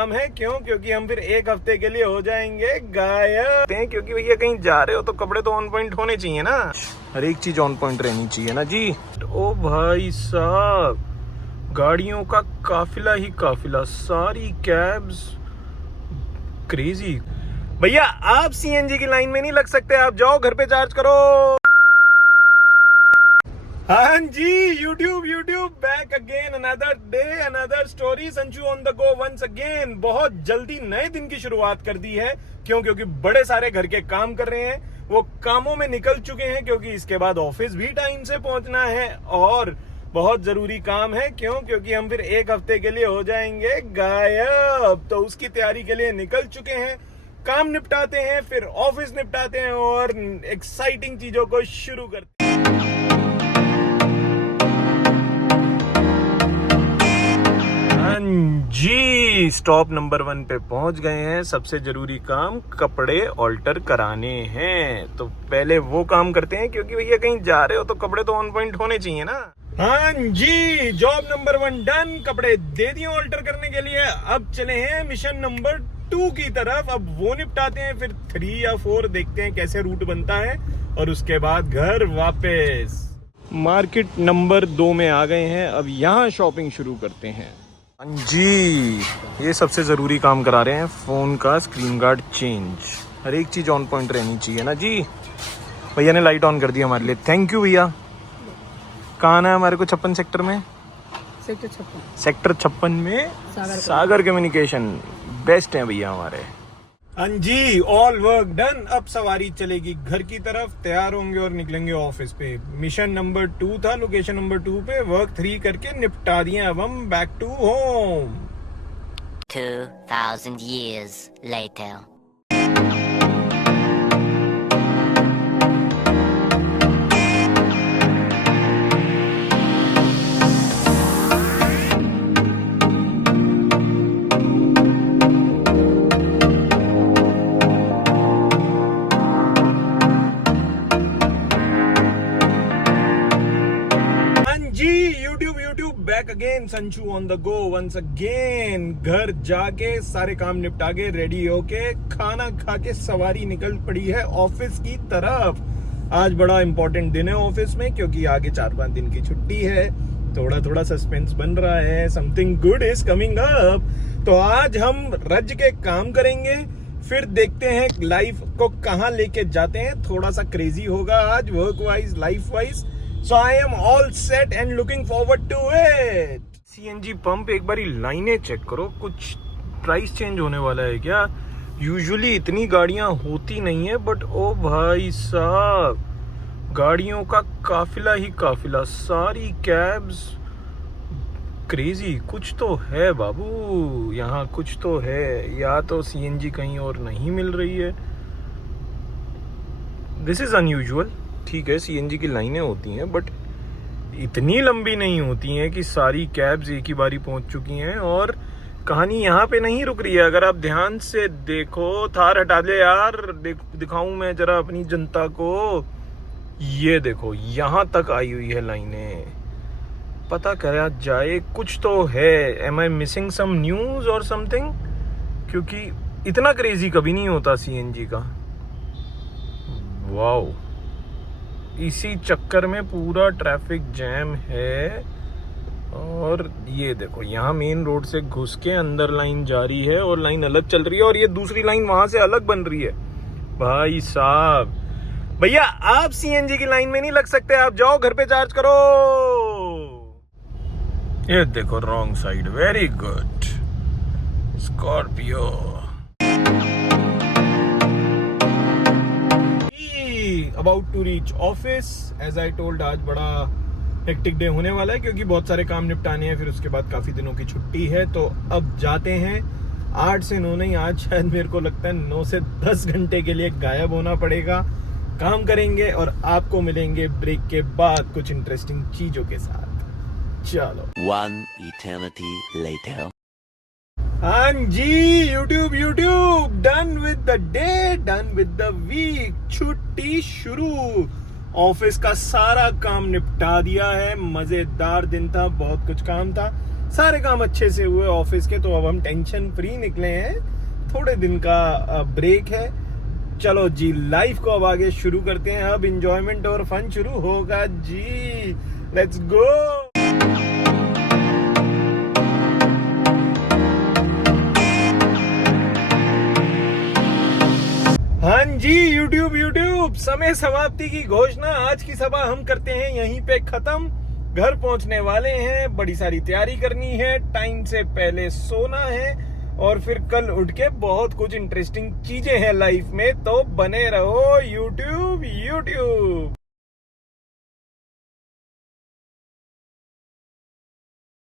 हम है क्यों? क्योंकि हम फिर एक हफ्ते के लिए हो जाएंगे गायब। क्योंकि भैया कहीं जा रहे हो तो कपड़े तो ऑन पॉइंट होने चाहिए ना, हर एक चीज ऑन पॉइंट रहनी चाहिए ना जी। ओ भाई साहब, गाड़ियों का काफिला ही काफिला, सारी कैब्स क्रेजी। भैया आप सीएनजी की लाइन में नहीं लग सकते, आप जाओ घर पे चार्ज करो। हाँ जी, YouTube back again, another day another story, Sanchu on the go once again. बहुत जल्दी नए दिन की शुरुआत कर दी है। क्यों? क्योंकि बड़े सारे घर के काम कर रहे हैं, वो कामों में निकल चुके हैं, क्योंकि इसके बाद ऑफिस भी टाइम से पहुंचना है और बहुत जरूरी काम है। क्यों? क्योंकि हम फिर एक हफ्ते के लिए हो जाएंगे गायब, तो उसकी तैयारी के लिए निकल चुके हैं। काम निपटाते हैं, फिर ऑफिस निपटाते हैं और एक्साइटिंग चीजों को शुरू करते हैं। जी, स्टॉप नंबर 1 पे पहुंच गए हैं। सबसे जरूरी काम कपड़े ऑल्टर कराने हैं, तो पहले वो काम करते हैं, क्योंकि भैया कहीं जा रहे हो तो कपड़े तो ऑन पॉइंट होने चाहिए ना। हाँ जी, जॉब नंबर 1 डन, कपड़े दे दिए ऑल्टर करने के लिए। अब चले हैं मिशन नंबर 2 की तरफ। अब वो निपटाते हैं, फिर 3 या 4 देखते हैं कैसे रूट बनता है, और उसके बाद घर वापस। मार्केट नंबर 2 में आ गए हैं, अब यहाँ शॉपिंग शुरू करते हैं। जी, ये सबसे ज़रूरी काम करा रहे हैं, फ़ोन का स्क्रीन गार्ड चेंज। हर एक चीज़ ऑन पॉइंट रहनी चाहिए ना जी। भैया ने लाइट ऑन कर दी हमारे लिए, थैंक यू भैया। कहाँ आना है हमारे को? 56 सेक्टर में, सेक्टर 56 में सागर कम्युनिकेशन बेस्ट है भैया हमारे। हाँ जी, ऑल वर्क डन। अब सवारी चलेगी घर की तरफ, तैयार होंगे और निकलेंगे ऑफिस पे। मिशन नंबर 2 था, लोकेशन नंबर 2 पे वर्क 3 करके निपटा दिए। अब हम back to home. 2000 years later. YouTube back again, Sanchu on the go once again. घर जाके सारे काम निपटा के रेडी होके खाना खा के सवारी निकल पड़ी है ऑफिस की तरफ। आज बड़ा इंपॉर्टेंट दिन है ऑफिस में, क्योंकि आगे 4-5 दिन की छुट्टी है। थोड़ा थोड़ा सस्पेंस बन रहा है, something good is coming up. तो आज हम रज के काम करेंगे, फिर देखते हैं लाइफ को कहाँ लेके जाते हैं। थोड़ा सा क्रेजी होगा आज, work wise, life wise. So I am all set and looking forward to it. CNG pump एक बारी लाइनें चेक करो, कुछ प्राइस चेंज होने वाला है क्या? यूजुअली इतनी गाड़ियां होती नहीं है, बट ओ भाई साहब, गाड़ियों का काफिला ही काफिला, सारी कैब्स क्रेजी। कुछ तो है बाबू, यहाँ कुछ तो है, या तो CNG कहीं और नहीं मिल रही है। This is unusual. ठीक है, CNG की लाइनें होती हैं, बट इतनी लंबी नहीं होती हैं कि सारी कैब्स एक ही बारी पहुंच चुकी हैं। और कहानी यहाँ पे नहीं रुक रही है, अगर आप ध्यान से देखो। थार हटा दे यार, दिखाऊं मैं जरा अपनी जनता को। ये देखो, यहाँ तक आई हुई है लाइनें। पता करा जाए, कुछ तो है। Am I missing some news और समथिंग? क्योंकि इतना क्रेजी कभी नहीं होता CNG का। वाओ, इसी चक्कर में पूरा ट्रैफिक जैम है। और ये देखो, यहाँ मेन रोड से घुस के अंदर लाइन जा रही है और लाइन अलग चल रही है, और ये दूसरी लाइन वहां से अलग बन रही है। भाई साहब, भैया आप CNG की लाइन में नहीं लग सकते, आप जाओ घर पे चार्ज करो। ये देखो, wrong side, very good. Scorpio about to reach office. As I told, आज बड़ा हेक्टिक डे होने वाला है, क्योंकि बहुत सारे काम निपटाने हैं, फिर उसके बाद काफी दिनों की छुट्टी है। तो अब जाते हैं। 8 से 9 नहीं, आज शायद मेरे को लगता है 9 से 10 घंटे के लिए गायब होना पड़ेगा। काम करेंगे और आपको मिलेंगे ब्रेक के बाद कुछ इंटरेस्टिंग चीजों के साथ। चलो। 1 eternity later. हाँ जी, YouTube done with the day, done with the week. छुट्टी शुरू, ऑफिस का सारा काम निपटा दिया है। मजेदार दिन था, बहुत कुछ काम था। सारे काम अच्छे से हुए ऑफिस के, तो अब हम टेंशन फ्री निकले हैं। थोड़े दिन का ब्रेक है। चलो जी, लाइफ को अब आगे शुरू करते हैं। अब इंजॉयमेंट और फन शुरू होगा जी। Let's go. हाँ जी, YouTube समय समाप्ति की घोषणा। आज की सभा हम करते हैं यहीं पे खत्म। घर पहुंचने वाले हैं, बड़ी सारी तैयारी करनी है, टाइम से पहले सोना है और फिर कल उठ के बहुत कुछ इंटरेस्टिंग चीजें हैं लाइफ में। तो बने रहो YouTube।